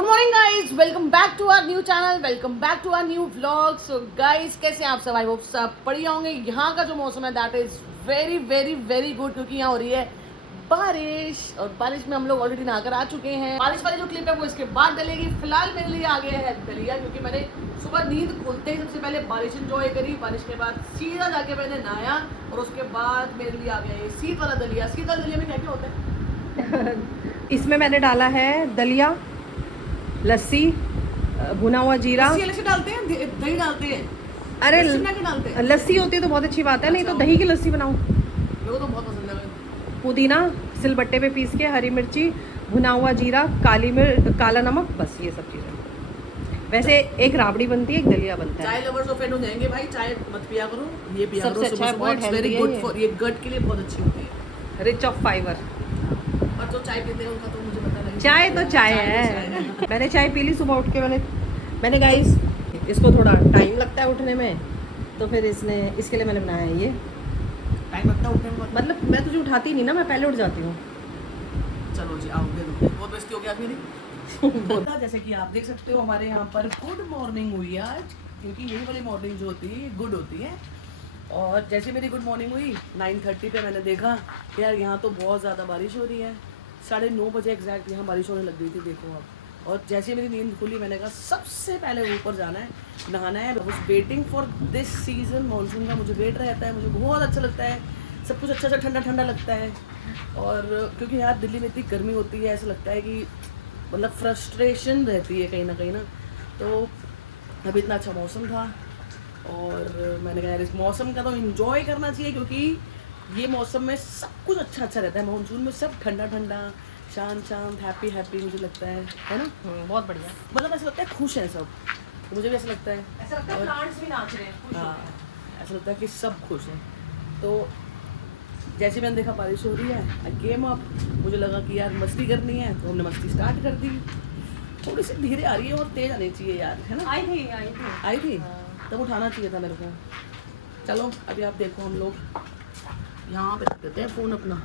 Good morning guys, welcome back to our new channel, welcome back to our new vlog. So guys, कैसे हैं आप सब? I hope सब बढ़िया होंगे। यहाँ का जो मौसम है that is very very very good, क्योंकि यहाँ हो रही है बारिश, और बारिश में हम लोग ऑलरेडी नहाकर आ चुके हैं। बारिश वाली जो क्लिप है वो इसके बाद डलेगी। फिलहाल मेरे लिए आ गया है दलिया, क्योंकि मैंने सुबह नींद खुलते ही सबसे पहले बारिश इंजॉय करी। बारिश के बाद सीधा जाके मैंने नहाया और उसके बाद मेरे लिए आ गया ये सीध वाला दलिया। सीध वाला दलिया में क्या क्या होता है? इसमें मैंने डाला है दलिया, लस्सी, भुना हुआ जीरा। लस्सी डालते हैं, दही डालते हैं। अरे डालते हैं। लस्सी होती है तो बहुत अच्छी बात है, नहीं तो दही की लस्सी बनाऊं। मेरे को तो बहुत पसंद है। पुदीना सिलबट्टे पे पीस के, हरी मिर्ची, भुना हुआ जीरा, काली मिर्च, काला नमक, बस ये सब चीज़ें। वैसे एक राबड़ी बनती है, एक दलिया बनता है। चाय लवर्स ऑफेंड हो जाएंगे भाई, चाय मत पिया करो, ये पिया करो। सबसे अच्छा है, बहुत वेरी हेल्दी गुड है फॉर, ये गट के लिए बहुत अच्छी होती है, रिच ऑफ फाइबर। और जो चाय पीते हैं उनका तो मुझे पता नहीं। चाय तो चाय है। मैंने चाय पी ली सुबह उठ के। मैंने गाइस, इसको थोड़ा टाइम लगता है उठने में, तो फिर इसके लिए मैंने बनाया है ये। टाइम लगता है उठने में? मतलब मैं तुझे उठाती नहीं ना, मैं पहले उठ जाती हूँ। चलो जी, आओ दे दो। बहुत बेइज्जती हो गया आज मेरी। जैसे कि आप देख सकते हो हमारे यहाँ पर गुड मॉर्निंग हुई आज, क्योंकि यही वाली मॉर्निंग जो होती है गुड होती है। और जैसे मेरी गुड मॉर्निंग हुई 9:30 पे मैंने देखा कि यार यहाँ तो बहुत ज़्यादा बारिश हो रही है। 9:30 बजे एग्जैक्ट यहाँ बारिश होने लग गई थी, देखो आप। और जैसे मेरी नींद खुली, मैंने कहा सबसे पहले ऊपर जाना है, नहाना है। बस waiting for this season monsoon का मुझे वेट रहता है, मुझे बहुत अच्छा लगता है। सब कुछ अच्छा अच्छा ठंडा ठंडा लगता है। और क्योंकि यार दिल्ली में इतनी गर्मी होती है, ऐसा लगता है कि मतलब फ्रस्ट्रेशन रहती है कहीं ना। तो अभी इतना अच्छा मौसम था और मैंने कहा यार इस मौसम का तो एंजॉय करना चाहिए, क्योंकि ये मौसम में सब कुछ अच्छा अच्छा रहता है। मानसून में सब ठंडा ठंडा, शांत शांत, हैप्पी हैप्पी मुझे लगता है ना। बहुत बढ़िया। मतलब ऐसा लगता है खुश हैं सब, मुझे भी ऐसा लगता है। ऐसा लगता है प्लांट्स भी नाच रहे हैं, खुश हाँ, होते हैं। ऐसा लगता है कि सब खुश हैं। तो जैसे मैंने देखा बारिश हो रही है, आई केम अप। मुझे लगा कि यार मस्ती करनी है, तो हमने मस्ती स्टार्ट कर दी। थोड़ी सी धीरे आ रही है और तेज आनी चाहिए यार, है ना। आई थी तब उठाना चाहिए था मेरे को। चलो अभी आप देखो, हम लोग यहाँ पे रख देते हैं फ़ोन अपना।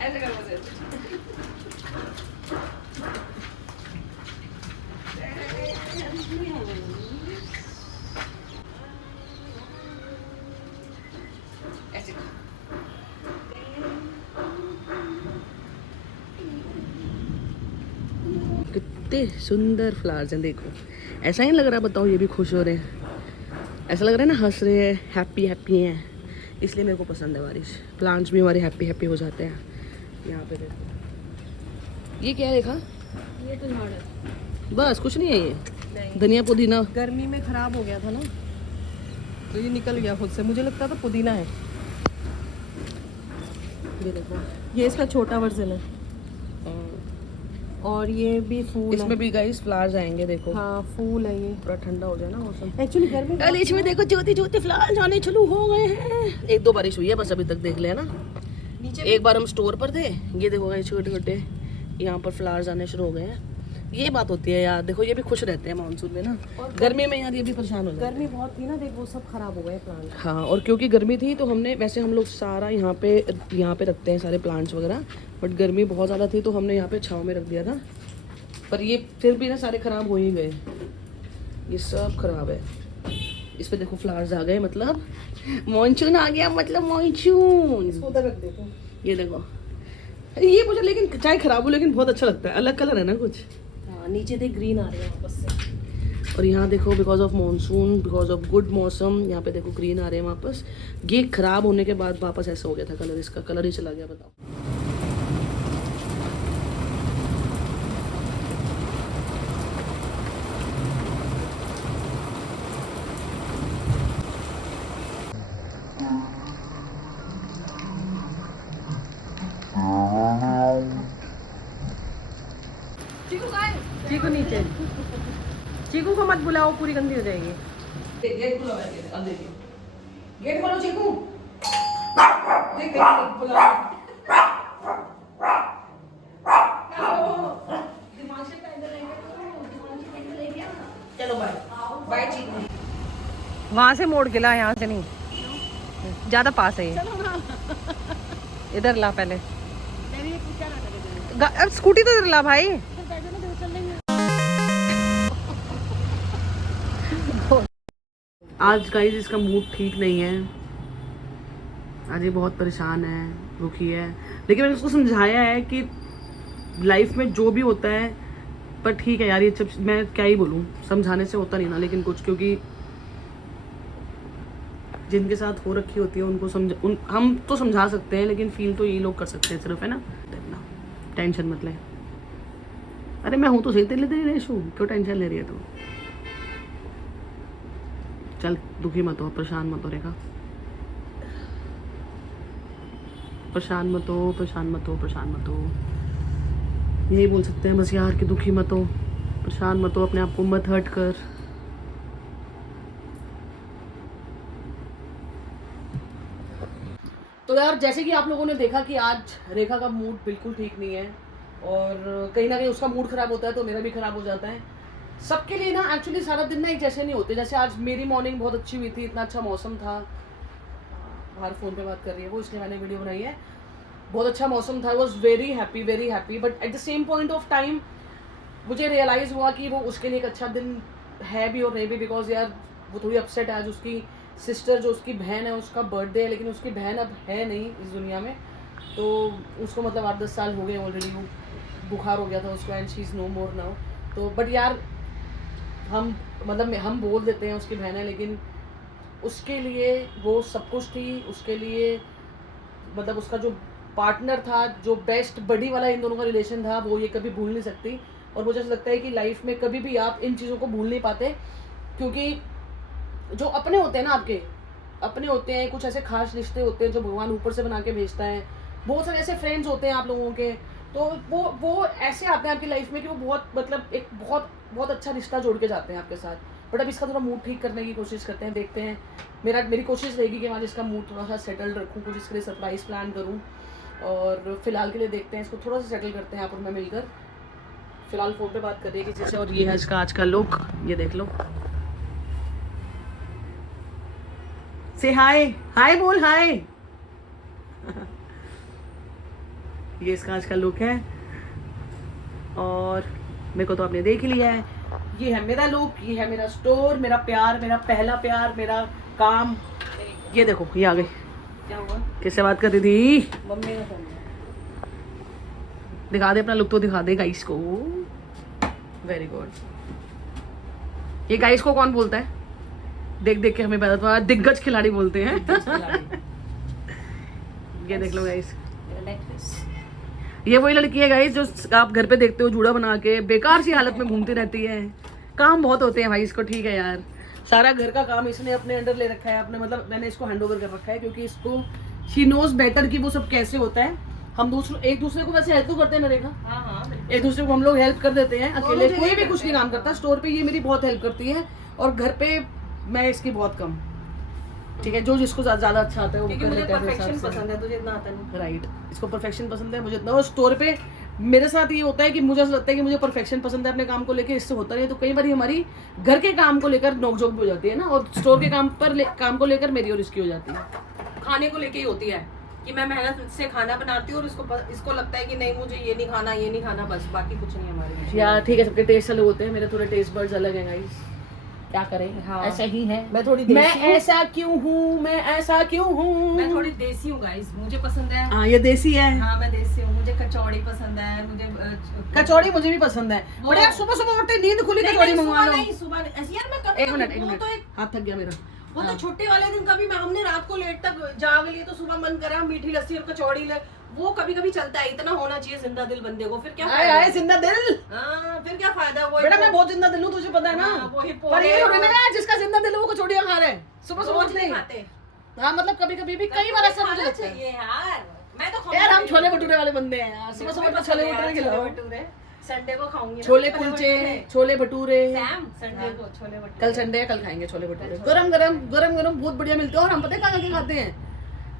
ऐसे कर मुझे। ऐसे कितने सुंदर फ्लावर्स हैं, देखो। ऐसा ही लग रहा है, बताओ, ये भी खुश हो रहे हैं। ऐसा लग रहा है ना, हंस रहे हैं, हैप्पी हैप्पी हैं। इसलिए मेरे को पसंद है बारिश। प्लांट्स भी हमारे हैप्पी हैप्पी हो जाते हैं। यहाँ पे देखो, ये क्या है देखा? ये तो झाड़ है, बस कुछ नहीं है ये? नहीं। धनिया पुदीना गर्मी में खराब हो गया था ना, तो ये निकल गया खुद से। मुझे लगता था पुदीना है। ये देखो, ये इसका छोटा वर्जन है। और ये भी फूल इसमें है। भी गाइस फ्लावर्स आएंगे, देखो। हाँ, फूल है ये। थोड़ा ठंडा हो जाए ना मौसम। एक्चुअली गर्मी कॉलेज में देखो छोटे छोटे फ्लावर्स आने शुरू हो गए हैं। एक दो बारिश हुई है बस अभी तक, देख ले ना। नीचे एक बार हम स्टोर पर थे, ये देखो गाइस छोटे छोटे यहाँ पर फ्लावर्स आने शुरू हो गए हैं। ये बात होती है यार, देखो ये भी खुश रहते हैं मानसून में ना। और गर्मी में यार ये भी परेशान हो जाते हैं। गर्मी बहुत थी ना, देख वो सब खराब हो गए प्लांट। हाँ, और क्योंकि गर्मी थी तो हमने, वैसे हम लोग सारा यहाँ पे रखते हैं सारे प्लांट्स वगैरह, बट गर्मी बहुत ज़्यादा थी तो हमने यहाँ पे छाँव में रख दिया था। पर ये फिर भी ना सारे ख़राब हो ही गए, ये सब खराब है। इस पे देखो फ्लावर्स आ गए, मतलब मानसून आ गया, मतलब मानसून। इसको उधर रख देते हैं। ये देखो, ये मुझे लेकिन चाहे खराब हो लेकिन बहुत अच्छा लगता है, अलग कलर है ना कुछ। हाँ, नीचे देख ग्रीन आ रहे हैं वापस से। और यहाँ देखो, because of monsoon, because of good मौसम, यहाँ पे देखो ग्रीन आ रहे हैं वापस। ये खराब होने के बाद वापस ऐसा हो गया था कलर, इसका कलर ही चला गया, बताओ। चीकू कहाँ है? चीकू नीचे। चीकू को मत बुलाओ, पूरी गंदी हो जाएगी। गेट खुला है, अब देखिए। गेट खोलो चीकू। देख गेट खुला है। चलो बाय बाय चीकू। वहां से मोड़ के ला, यहाँ से नहीं, ज्यादा पास है ये। इधर ला पहले। अब स्कूटी तो इधर ला भाई। आज गाइस इसका मूड ठीक नहीं है, आज ये बहुत परेशान है, दुखी है, लेकिन मैंने उसको समझाया है कि लाइफ में जो भी होता है, पर ठीक है यार, ये सब मैं क्या ही बोलूँ, समझाने से होता नहीं ना, लेकिन कुछ, क्योंकि जिनके साथ हो रखी होती है उनको हम तो समझा सकते हैं, लेकिन फील तो ये लोग कर सकते हैं सिर्फ, है ना। टेंशन मत ले। अरे मैं हूँ तो सही, तेरे लिए रेशू, क्यों टेंशन ले रही है तू? चल दुखी मत हो, परेशान मत हो रेखा, परेशान मत हो, परेशान मत हो, परेशान मत हो, यही बोल सकते हैं बस यार कि दुखी मत हो, परेशान मत हो, अपने आप को मत हर्ट कर। तो यार जैसे कि आप लोगों ने देखा कि आज रेखा का मूड बिल्कुल ठीक नहीं है, और कहीं ना कहीं उसका मूड खराब होता है तो मेरा भी खराब हो जाता है। सबके लिए ना एक्चुअली सारा दिन ना एक जैसे नहीं होते। जैसे आज मेरी मॉर्निंग बहुत अच्छी हुई थी, इतना अच्छा मौसम था, बाहर फ़ोन पे बात कर रही है वो, इसलिए मैंने वीडियो बनाई है। बहुत अच्छा मौसम था, I was very happy, but at the same point of time मुझे रियलाइज़ हुआ कि वो उसके लिए एक अच्छा दिन है भी और नहीं भी, बिकॉज यार वो थोड़ी अपसेट है। आज उसकी सिस्टर, जो उसकी बहन है, उसका बर्थडे है, लेकिन उसकी बहन अब है नहीं इस दुनिया में, तो उसको मतलब 8-10 साल हो गए ऑलरेडी, वो बुखार हो गया था उसको, and she is no more now. तो बट यार हम बोल देते हैं उसकी बहन है, लेकिन उसके लिए वो सब कुछ थी, उसके लिए मतलब उसका जो पार्टनर था, जो बेस्ट बडी वाला इन दोनों का रिलेशन था, वो ये कभी भूल नहीं सकती। और मुझे ऐसा लगता है कि लाइफ में कभी भी आप इन चीज़ों को भूल नहीं पाते, क्योंकि जो अपने होते हैं ना, आपके अपने होते हैं, कुछ ऐसे खास रिश्ते होते हैं जो भगवान ऊपर से बना के भेजता है। बहुत सारे ऐसे फ्रेंड्स होते हैं आप लोगों के, तो वो ऐसे आते हैं आपकी लाइफ में कि वो बहुत मतलब एक बहुत अच्छा रिश्ता जोड़ के जाते हैं आपके साथ। बट अब इसका थोड़ा मूड ठीक करने की कोशिश करते हैं, देखते हैं। मेरी कोशिश रहेगी कि मैं इसका मूड थोड़ा सा सेटल्ड रखूँ, कुछ इसके लिए सरप्राइज़ प्लान करूँ, और फिलहाल के लिए देखते हैं, इसको थोड़ा सा सेटल करते हैं आप और मैं मिलकर। फिलहाल फ़ोन पे बात कर रही है किसी से, और ये है इसका आज का लुक, ये देख लो। से हाय बोल हाय। ये इसका आज का लुक है, और मेरे को तो आपने देख ही लिया है। ये है मेरा लुक, ये है मेरा स्टोर, मेरा प्यार, मेरा पहला प्यार, मेरा काम। ये देखो ये आ गई। क्या हुआ? किससे बात कर रही थी? मम्मी का फोन। दिखा दे अपना लुक, तो दिखा दे गाइस को। Very good. ये गाइस को कौन बोलता है? देख देख के हमें पता था, दिग्गज खिलाड़ी बोलते हैं। ये देख लो गाइस, ये वही लड़की है गाइस जो आप घर पे देखते हो जूड़ा बना के बेकार सी हालत में घूमती रहती है। काम बहुत होते हैं भाई इसको, ठीक है यार, सारा घर का काम इसने अपने अंडर ले रखा है, अपने मतलब मैंने इसको हैंड ओवर कर रखा है, क्योंकि इसको शी नोज बेटर कि वो सब कैसे होता है। हम एक दूसरे को वैसे हेल्प तो करते हैं ना रेखा? हाँ, एक दूसरे को हम लोग हेल्प कर देते हैं, अकेले कोई भी कुछ नहीं काम करता। स्टोर पे ये मेरी बहुत हेल्प करती है, और घर पे मैं इसकी बहुत कम। ठीक है, जो जिसको ज्यादा अच्छा आता है वो, क्योंकि मुझे परफेक्शन पसंद है, तुझे इतना आता नहीं। राइट, इसको परफेक्शन पसंद है, मुझे इतना। और स्टोर पे मेरे साथ ये होता है कि मुझे ऐसा लगता है कि मुझे परफेक्शन पसंद है अपने काम को लेकर, इससे होता नहीं है। तो कई बार हमारी घर के काम को लेकर नोकझोंक भी हो जाती है ना, और स्टोर के काम को लेकर मेरी और इसकी हो जाती है। खाने को लेके ही होती है कि मैं मेहनत से खाना बनाती हूँ और इसको लगता है कि नहीं मुझे ये नहीं खाना, बस बाकी कुछ नहीं हमारे। यार ठीक है, सबके टेस्ट अलग होते हैं, मेरे थोड़े टेस्ट बर्ड्स अलग हैं गाइस, क्या करें। हाँ, ऐसा ही है। मैं ऐसा क्यों हूँ, मैं ऐसा क्यों हूँ। मैं थोड़ी देसी हूँ गाइस, मुझे पसंद है। हाँ, ये देसी है। हाँ, मैं देसी हूँ, मुझे कचौड़ी पसंद है, मुझे कचौड़ी मुझे भी पसंद है। बट यार सुबह उठते नींद खुली कचौड़ी मंगवा लो। नहीं सुबह ऐसे यार मैं एक मिनट, हाथ थक गया मेरा। वो तो छुट्टी वाले दिन कभी हमने रात को लेट तक जाग लिए तो सुबह मन करा मीठी लस्सी और कचौड़ी वो कभी कभी चलता है। इतना होना चाहिए जिंदा दिल बंदे को, फिर क्या आए जिंदा दिल। हाँ, फिर क्या फायदा। वो बेटा मैं बहुत जिंदा दिल हूँ, तुझे पता है ना। पर ये थोड़ी ना जिसका जिंदा दिल है वो कचौड़ियां खा रहे हैं सुबह नहीं खाते। हाँ, मतलब कभी भी कई बार ऐसा मुझे लगता है यार। मैं तो यार हम छोले भटूरे वाले बंदे हैं यार, सुबह छोले भटूरे खिलाओ। संडे को खाऊंगी छोले कुलचे, छोले भटूरे। संडे को छोले भटूरे। कल संडे है, कल खाएंगे छोले भटूरे। गरम गरम गरम गरम बहुत बढ़िया मिलते हैं। और हम पता है कहाँ जाके खाते हैं?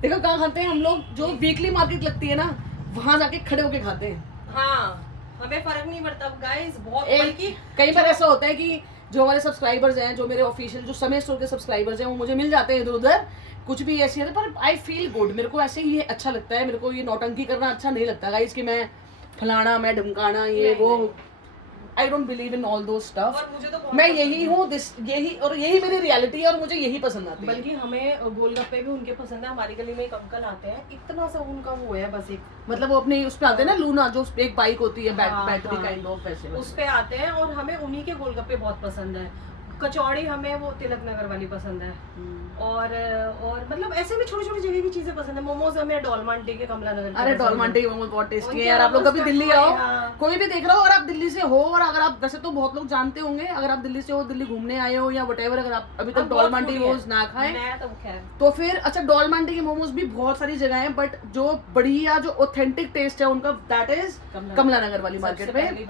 देखो कहाँ खाते हैं हम लोग, जो वीकली मार्केट लगती है ना, वहाँ जाके खड़े होके खाते हैं। हाँ, हमें फर्क नहीं पड़ता गाइस, बहुत। बल्कि कई बार ऐसा होता है कि जो हमारे सब्सक्राइबर्स हैं, जो मेरे ऑफिशियल जो समय स्टोर के सब्सक्राइबर्स हैं, वो मुझे मिल जाते हैं इधर उधर, कुछ भी ऐसी है, पर आई फील गुड। मेरे को ऐसे ही अच्छा लगता है। मेरे को ये नौटंकी करना अच्छा नहीं लगता गाइस, कि मैं फलाना, मैं ढमकाना, ये वो। I don't believe in all दो स्टफ। और मुझे तो मैं यही हूँ, यही मेरी रियलिटी है, और मुझे यही पसंद आती है। बल्कि हमें गोलगप्पे भी उनके पसंद है। हमारी गली में एक अंकल आते हैं, इतना सा उनका वो है बस एक, मतलब वो अपने उस पे आते हैं ना, लूना, जो एक बाइक होती है, बैटरी हाँ। काइंड ऑफ, वैसे उस पे आते हैं, और हमें उन्हीं के गोलगप्पे बहुत पसंद है। कचौड़ी हमें वो तिलक नगर वाली पसंद है। और मतलब ऐसे में छोटी छोटी जगह की चीजें पसंद है। मोमोज हमें डॉलमांटी के कमला नगर। अरे डॉलमांटी मोमोज बहुत टेस्टी है यार। आप लोग कभी दिल्ली आओ, कोई भी देख रहा हो, और आप दिल्ली से हो, और अगर आप, वैसे तो बहुत लोग जानते होंगे, अगर आप दिल्ली से हो, दिल्ली घूमने आए हो या व्हाटएवर, अगर आप अभी तक डॉलमांटी मोमोज ना खाए तो फिर अच्छा, डॉलमांटी के मोमोज भी बहुत सारी जगह है, बट जो बढ़िया, जो ऑथेंटिक टेस्ट है उनका, दैट इज कमला नगर वाली मार्केट में।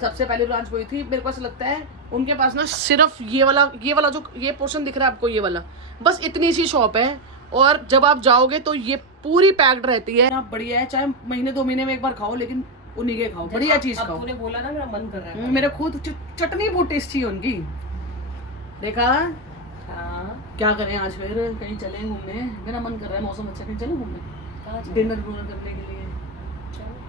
सबसे पहली ब्रांच वही थी। मेरे को ऐसा लगता है उनके पास ना सिर्फ ये वाला जो ये पोर्शन दिख रहा है आपको, ये वाला, बस इतनी सी शॉप है। और जब आप जाओगे तो ये पूरी पैक्ड रहती है। आप बढ़िया है, चाहे महीने 2 महीने में एक बार खाओ, लेकिन उन्हीं के खाओ, बढ़िया चीज खाओ। तूने बोला ना, मेरा मन कर रहा है। मेरे खुद चटनी बहुत टेस्टी है उनकी। देखा? हाँ। क्या करें आज फिर, कहीं चले घूमने? मेरा मन कर रहा है, मौसम अच्छा, कहीं चले घूमने, डिनर करने के लिए,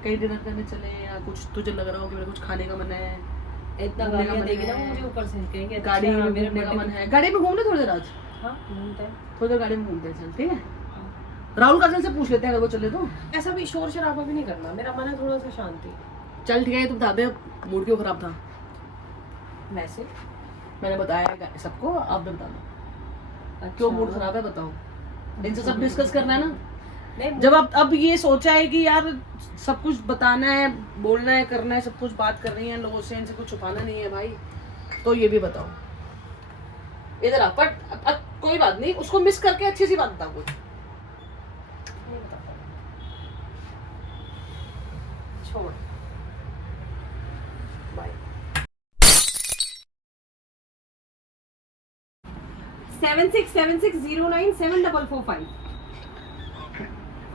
कहीं डिनर करने चले, या कुछ तुझे लग रहा हो कि मेरा कुछ खाने का मन है, इतना गाड़ियां देगी ना मुझे ऊपर से, कहेंगे गाड़ी में घूमने का मन है। गाड़ी में घूमने थोड़ी देर आज, हाँ घूमते हैं, थोड़ी देर गाड़ी में घूमते हैं, चल ठीक है। राहुल काजल से पूछ लेते हैं अगर वो चले तो। ऐसा भी शोर शराबा भी नहीं करना, मेरा मन है थोड़ा सा शांति। चल ठीक है, तुम बता दे मूड क्यों खराब था? वैसे मैंने बताया सबको, आप भी बता दो क्यों मूड खराब है, बताओ। इनसे सब डिस्कस करना है ना। जब आप अब ये सोचा है कि यार सब कुछ बताना है, बोलना है, करना है, सब कुछ बात करनी है लोगों से, इनसे कुछ छुपाना नहीं है भाई, तो ये भी बताओ। इधर आ, पर कोई बात नहीं, उसको मिस करके अच्छी सी बात बताओ कुछ। छोड़, बाय। 7676097445।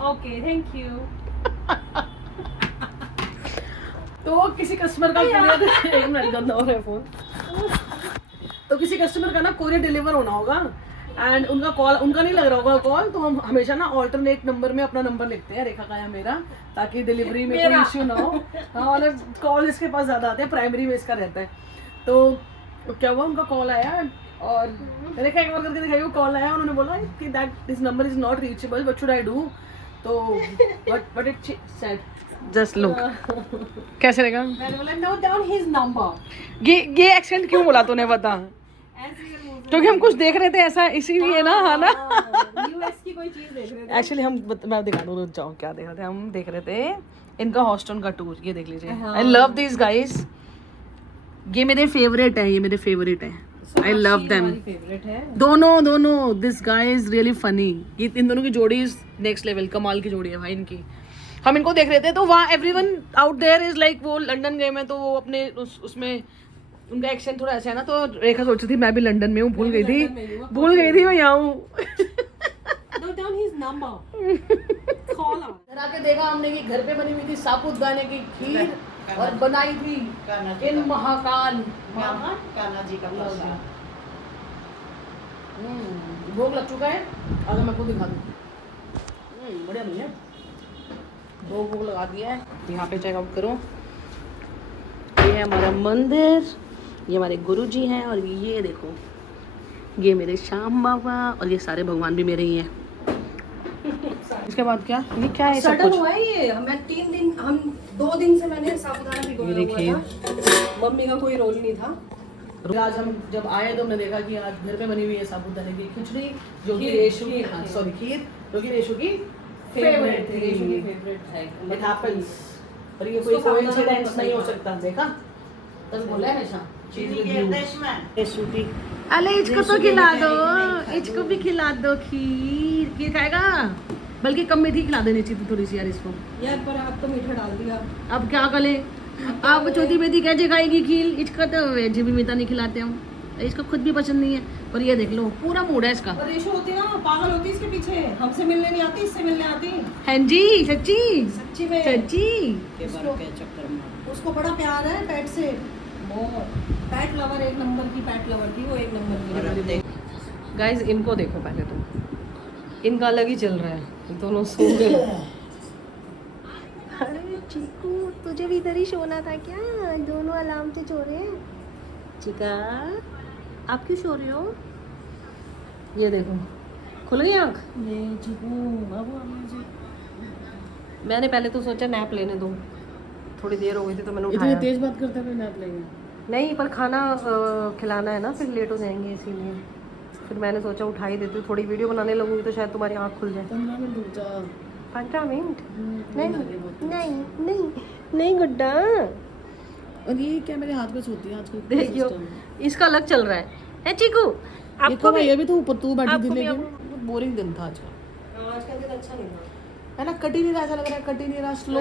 Okay, thank you. तो किसी कस्टमर का एक मिनट गंदा हो रहा है फोन। तो किसी कस्टमर का ना कोरियर डिलीवर होना होगा, एंड उनका कॉल, उनका नहीं लग रहा होगा कॉल, तो हम हमेशा ना ऑल्टरनेट नंबर में अपना नंबर लिखते हैं, रेखा का या मेरा, ताकि डिलीवरी में कोई इश्यू ना हो। हाँ, और कॉल इसके पास ज़्यादा आते हैं, प्राइमरी में इसका रहता है। तो क्या हुआ, उनका कॉल आया, और रेखा एक बार करके दिखाई, वो कॉल आया, उन्होंने बोला कि that this number is not reachable, what should I do? तो what it said, just look. कैसे रहेगा? मैंने बोला नोट डाउन हिज नंबर। ये एक्सेंट क्यों बोला तूने, बता? क्योंकि हम कुछ देख रहे थे ऐसा, इसीलिए ना, है ना। यूएस की कोई चीज देख रहे थे। एक्चुअली मैं दिखा दूँ, रुक जाओ, क्या देख रहे थे हम? देख रहे थे इनका हॉस्टन का टूर, ये देख लीजिए। आई लव दिस गाइस, ये मेरे फेवरेट है, ये मेरे फेवरेट है। आई लव देम दोनों। This guy is really funny. ये इन दोनों की जोड़ी इज नेक्स्ट लेवल, कमाल की जोड़ी है भाई इनकी। हम इनको देख रहे थे, तो वहाँ everyone out there is like, वो लंदन गए में, तो वो अपने उसमें उनका एक्सेंट थोड़ा ऐसा है ना, तो रेखा सोच रही थी मैं भी लंदन में हूँ, भूल गई थी मैं यहाँ हूँ। के देखा हमने कि घर पे बनी हुई थी साबूदाने की खीर, और बनाई थी इन महाकाल कान्हा जी का प्रसाद। भोग लग चुका है, अगर मैं आपको दिखा दूँ। बढ़िया नहीं है, भोग लगा दिया है। यहाँ पे चेकआउट करो, ये है हमारा मंदिर, ये हमारे गुरुजी हैं, और ये देखो, ये मेरे श्याम बाबा, और ये सारे भगवान भी मेरे ही हैं। इसके बाद क्या, ये क्या है? सब कुछ हुआ है ये, हमें 3 दिन, हम 2 दिन से मैंने साबुदाना भिगोया हुआ था, मम्मी का कोई रोल नहीं था। आज हम जब आए तो हमने देखा कि आज घर पे बनी हुई है साबूदाने की खिचड़ी, जो कि रेशु की, सॉरी खीर, जो कि रेशु की फेवरेट थी। रेशु की फेवरेट है। इट हैपेंस, और ये कोई कोइंसिडेंस नहीं हो सकता। देखा, तब बोला है हमेशा रेशु की। अरे इसको तो खिला दो, इसको भी खिला दो खीर। खीर खाएगा? बल्कि कम मीठी खिला देनी चाहिए थोड़ी सी यार इसको। यार पर अब तो मीठा डाल दिया। अब क्या करें, आप चौथी बेटी कैसे खाएगी खील? इसका तो वेज भी मीठा नहीं खिलाते हम, इसको खुद भी पसंद नहीं है। और ये देख लो पूरा मूड है इसका। और रेशो होती है ना, पागल होती है इसके पीछे, हमसे मिलने नहीं आती, इससे मिलने आती। हाँ जी, सच्ची सच्ची में सच्ची। के बार के चक्कर में उसको बड़ा प्यार है पेट से, बहुत पेट लवर, एक नंबर की पेट लवर थी वो, एक नंबर की। गाइस इनको देखो पहले तो, इनका अलग ही चल रहा है, दोनों सो गए। अरे चीकू तुझे भी इधर ही सोना था क्या? दोनों अलार्म से सो रहे हैं। चिका आप क्यों सो रहे हो? ये देखो खुल गई आँख। ये चीकू बाबू मैंने पहले तो सोचा नैप लेने दो, थोड़ी देर हो गई थी तो मैंने इतनी उठाया। तेज बात करते हुए नैप लेंगे? नहीं पर खाना खिलाना है ना, फिर लेट हो जाएंगे इसीलिए। फिर मैंने सोचा उठा ही देती हूँ, थोड़ी वीडियो बनाने लगूंगी तो शायद तुम्हारी आँख खुल जाए। 15 मिनट रुक जा। 15 मिनट? नहीं नहीं नहीं नहीं गुड्डा। और ये क्या मेरे हाथ में सोती है आजकल? देखियो इसका अलग चल रहा है चीकू। आपको ये भी तो ऊपर तू बैठी थी, आपको भी लेकिन बहुत बोरिंग दिन था आज का, आज का दिन अच्छा नहीं था। है ना? कट ही नहीं रहा, ऐसा लग रहा है कट ही नहीं रहा, स्लो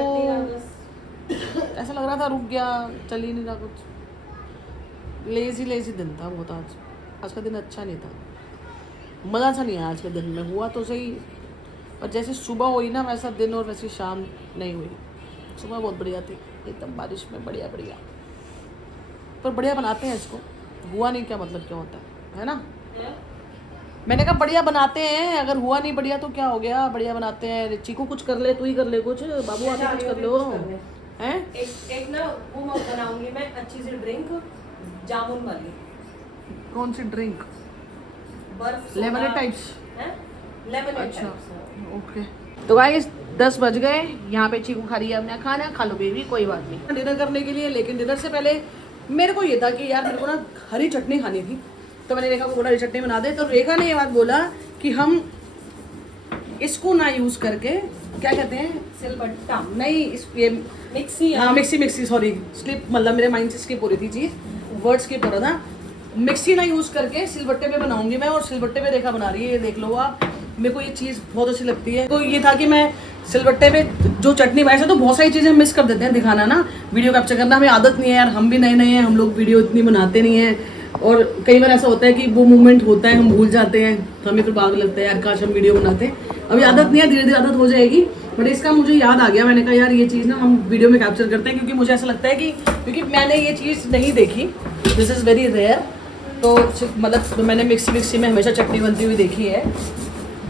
ऐसा लग रहा था रुक गया, चल ही नहीं रहा कुछ। लेजी लेजी दिन था बहुत आज का दिन अच्छा नहीं था, मज़ा सा नहीं आया आज के दिन में। हुआ तो सही, पर जैसे सुबह हुई ना वैसा दिन और वैसी शाम नहीं हुई। सुबह बहुत बढ़िया थी एकदम, बारिश में बढ़िया बढ़िया, पर बढ़िया बनाते हैं इसको। हुआ नहीं क्या मतलब क्या होता है ना? मैंने कहा बढ़िया बनाते हैं, अगर हुआ नहीं बढ़िया तो क्या हो गया, बढ़िया बनाते हैं। चीकू कुछ कर ले, तू ही कर ले कुछ, बाबू आके कुछ कर लो हैं। एक ना वो बनाऊंगी मैं अच्छी सी ड्रिंक, जामुन वाली। कौन सी ड्रिंक? बर्फ लेमनेड टाइप्स? लेमनेड अच्छा ओके। तो गाइस 10 बज गए, यहाँ पे चीकू खा रही है अपना खाना, खा लो बेबी कोई बात नहीं। डिनर करने के लिए, लेकिन डिनर से पहले मेरे को ये था कि यार मेरे को ना हरी चटनी खानी थी, तो मैंने रेखा को बोला हरी चटनी बना दे। तो रेखा ने ये बात बोला कि हम इसको ना यूज़ करके, क्या कहते हैं, सिलबट्टा नहीं ये मिक्सी। हाँ मिक्सी सॉरी, स्लिप मतलब मेरे माइंड से स्किप हो रही थी चीज़, वर्ड स्किप हो रहा था। मिक्सी ना यूज़ करके सिलबट्टे पे बनाऊंगी मैं, और सिलबट्टे पे रेखा बना रही है, ये देख लो आप। मेरे को ये चीज़ बहुत अच्छी लगती है। तो ये था कि मैं सिलबट्टे पे जो चटनी, वैसे तो बहुत सारी चीज़ें हम मिस कर देते हैं दिखाना ना, वीडियो कैप्चर करना हमें आदत नहीं है यार, हम भी नए नए हैं, हम लोग वीडियो इतनी बनाते नहीं हैं, और कई बार ऐसा होता है कि वो मोमेंट होता है हम भूल जाते हैं, तो हमें फिर पागल लगता है यार काश हम वीडियो बनाते हैं। अभी आदत नहीं है, धीरे धीरे आदत हो जाएगी, बट इसका मुझे याद आ गया, मैंने कहा यार ये चीज़ ना हम वीडियो में कैप्चर करते हैं, क्योंकि मुझे ऐसा लगता है कि क्योंकि मैंने ये चीज़ नहीं देखी, दिस इज़ वेरी रेयर। तो मतलब मैंने मिक्सी में हमेशा चटनी बनती हुई देखी है।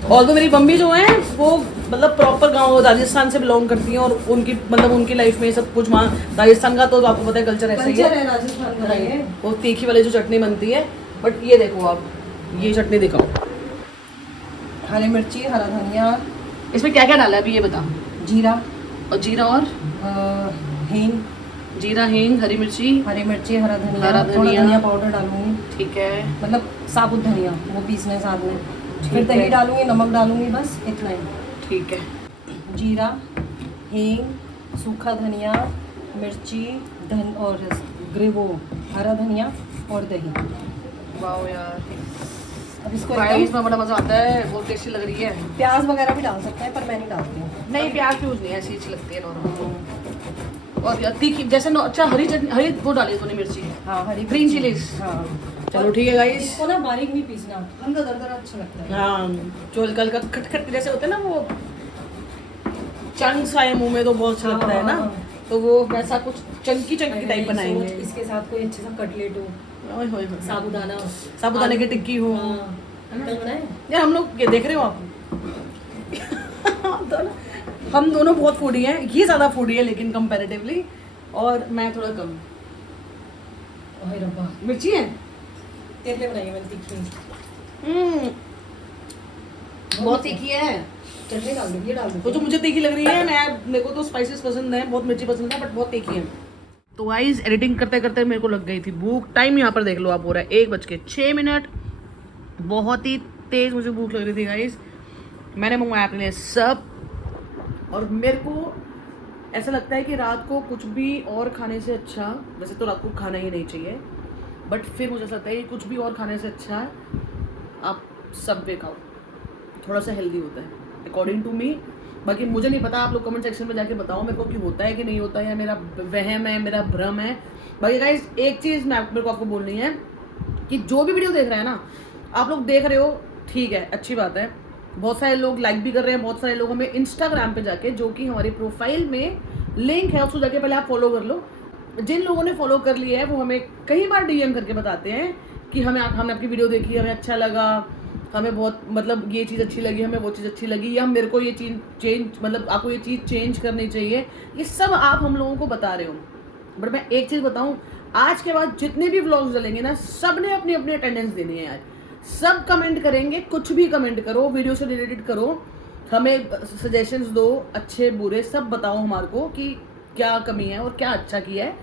और तो मेरी मम्मी जो है वो मतलब प्रॉपर गांव राजस्थान से बिलोंग करती हैं, और उनकी मतलब उनकी लाइफ में सब कुछ, वहाँ राजस्थान का तो आपको पता है कल्चर ऐसा ही है, राजस्थान का है। वो तीखी वाली जो चटनी बनती है। बट ये देखो आप, ये चटनी दिखाओ, हरी मिर्ची, हरा धनिया, इसमें क्या क्या डाला है अभी ये बता। जीरा और हींग, जीरा हींग हरी मिर्ची, हरा धनिया, हरा थोड़ा धनिया। धनिया पाउडर डालूंगी, ठीक है, मतलब साबुत धनिया वो पीसने साथ में, ठीक फिर दही है। डालूंगी, नमक डालूंगी, बस इतना ही। ठीक है। जीरा, हींग, सूखा धनिया, मिर्ची, और वो हरा धनिया और दही। वाओ यार, अब इसको भाई एकदम, इसमें बड़ा मजा आता है, बहुत टेस्टी लग रही है। प्याज वगैरह भी डाल सकते हैं पर मैं नहीं डालती हूँ। नहीं प्याज यूज नहीं, ऐसी अच्छी लगती है नॉर्मल। और यार तीखी जैसे अच्छा हरी चटनी, हरी वो डाली तूने मिर्ची, हाँ हरी ग्रीन चिलीज। हाँ चलो ठीक है गाइस। इसको ना बारीक नहीं पीसना, हल्का दरदरा अच्छा लगता है। हाँ जो हल्का हल्का खटखट जैसे होते हैं ना, वो चंक्स आए मुंह में तो बहुत अच्छा लगता है ना, तो वो वैसा कुछ चंकी टाइप बनाएंगे। इसके साथ कोई अच्छा सा कटलेट हो, ओए होए होए। साबूदाना साबूदाने की टिक्की हो। कल बनाए। यार हम लोग ये देख रहे हो आप हम दोनों बहुत फूडी हैं, ये ज़्यादा फूडी है लेकिन कंपैरेटिवली, और मैं थोड़ा कम। ओए रब्बा, मिर्ची है तेरे लिए बनाई मैंने तीखी। बहुत तीखी है, चटनी डाल दो, ये डाल दो। वो तो मुझे तीखी लग रही है, मेरे को तो स्पाइसेस पसंद है, बहुत मिर्ची पसंद है, बट बहुत तीखी है। तो गाइस एडिटिंग करते करते मेरे को लग गई थी भूख। टाइम यहाँ पर देख लो आप, हो रहा है 1:06। बहुत ही तेज मुझे भूख लग रही थी गाइस। मैंने मंगवाया अपने लिए सब, और मेरे को ऐसा लगता है कि रात को कुछ भी और खाने से अच्छा, वैसे तो रात को खाना ही नहीं चाहिए, बट फिर मुझे ऐसा लगता है कि कुछ भी और खाने से अच्छा है आप सब पे खाओ, थोड़ा सा हेल्दी होता है अकॉर्डिंग टू मी। बाकी मुझे नहीं पता, आप लोग कमेंट सेक्शन में जाके बताओ मेरे को कि होता है कि नहीं होता है, या मेरा वहम है, मेरा भ्रम है। बाकी गाइस एक चीज़ मेरे को आपको बोलनी है कि जो भी वीडियो देख रहे हैं ना, आप लोग देख रहे हो ठीक है, अच्छी बात है, बहुत सारे लोग लाइक भी कर रहे हैं, बहुत सारे लोग हमें इंस्टाग्राम पे जाके, जो कि हमारी प्रोफाइल में लिंक है उसको जाके पहले आप फॉलो कर लो। जिन लोगों ने फॉलो कर लिया है वो हमें कई बार डीएम करके बताते हैं कि हमने आपकी वीडियो देखी, हमें अच्छा लगा, हमें बहुत मतलब ये चीज़ अच्छी लगी, हमें वो चीज़ अच्छी लगी, या मेरे को ये चीज़ चेंज मतलब आपको ये चीज़ चेंज करनी चाहिए, ये सब आप हम लोगों को बता रहे हो। बट मैं एक चीज़ बताऊं, आज के बाद जितने भी व्लॉग्स डलेंगे ना, सब ने अपनी अपनी अटेंडेंस देनी है यार। सब कमेंट करेंगे, कुछ भी कमेंट करो, वीडियो से रिलेटेड करो, हमें सजेशंस दो, अच्छे बुरे सब बताओ हमारे को कि क्या कमी है और क्या अच्छा किया है,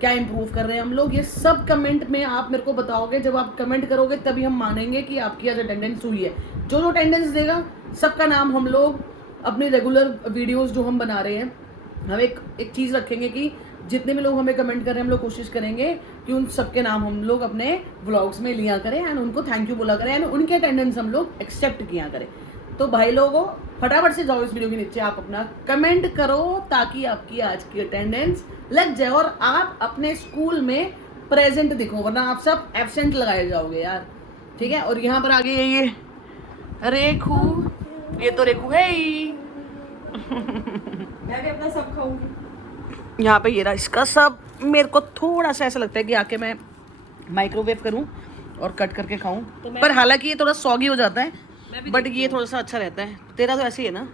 क्या इंप्रूव कर रहे हैं हम लोग। ये सब कमेंट में आप मेरे को बताओगे। जब आप कमेंट करोगे तभी हम मानेंगे कि आपकी आज अटेंडेंस हुई है। जो जो अटेंडेंस देगा सबका नाम हम लोग अपने रेगुलर वीडियोस जो हम बना रहे हैं, हम एक चीज़ रखेंगे कि जितने भी लोग हमें कमेंट कर रहे हैं, हम लोग कोशिश करेंगे कि उन सबके नाम हम लोग अपने व्लॉग्स में लिया करें एंड उनको थैंक यू बोला करें एंड उनके अटेंडेंस हम लोग एक्सेप्ट किया करें। तो भाई लोगों, फटाफट से जाओ इस वीडियो के नीचे, आप अपना कमेंट करो ताकि आपकी आज की अटेंडेंस लग जाए और आप अपने स्कूल में प्रेजेंट दिखो, वरना आप सब एब्सेंट लगाए जाओगे यार, ठीक है। और यहाँ पर आगे ये रेखू, ये तो रेखू है ही। मैं भी अपना सब खाऊंगी। यहाँ पे ये रहा इसका सब। मेरे को थोड़ा सा ऐसा लगता है कि आके मैं माइक्रोवेव करूँ और कट करके खाऊं, पर हालांकि ये थोड़ा सॉगी हो जाता है, बट ये थोड़ा सा अच्छा रहता है। तेरा तो ऐसे ही है ना,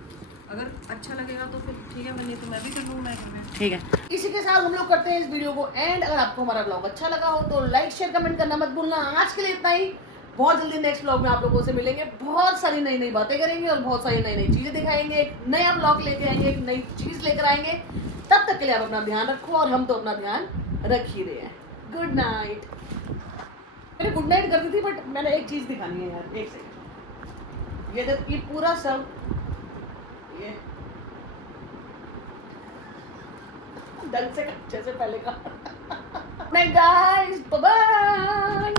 अगर अच्छा लगेगा तो फिर ठीक है, नहीं तो मैं भी कर लूँगा माइक्रोवेव। ठीक है। इसी के साथ हम लोग करते हैं इस वीडियो को एंड। अगर आपको हमारा ब्लॉग अच्छा लगा हो तो लाइक शेयर कमेंट करना मत भूलना। आज के लिए इतना ही, बहुत जल्दी नेक्स्ट ब्लॉग में आप लोगों से मिलेंगे, बहुत सारी नई नई बातें करेंगे और बहुत सारी नई नई चीज़ें दिखाएंगे, एक नया ब्लॉग लेके आएंगे, एक नई चीज़ लेकर आएंगे। तब तक के लिए आप अपना ध्यान रखो और हम तो अपना ध्यान रख ही रहे हैं। Good night. मैंने गुड नाइट कर दी थी, बट मैंने एक चीज़ दिखानी है यार, एक सेकंड। ये देख, ये पूरा सब ये ढंग से अच्छे से पहले का। Guys bye bye.